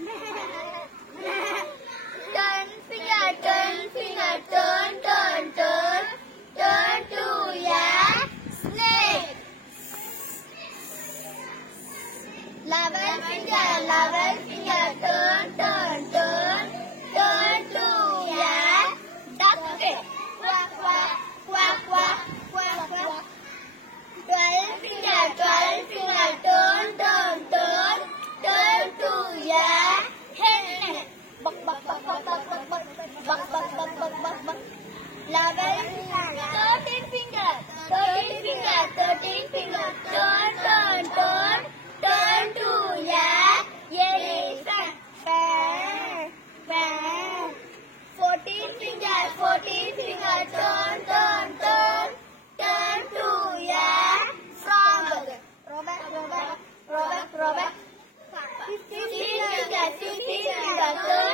Turn finger, turn, turn to a snake. 11 finger, turn to a duck. Quack, quack, quack, quack, quack, quack. 12 finger, turn to a hen. Buck, buck, buck, buck, buck, buck, buck, buck, buck, buck, buck, buck, buck. 13 finger, turn to a elephant. Fan, fan. 14 finger, turn to a frog. Row back. 15 finger, turn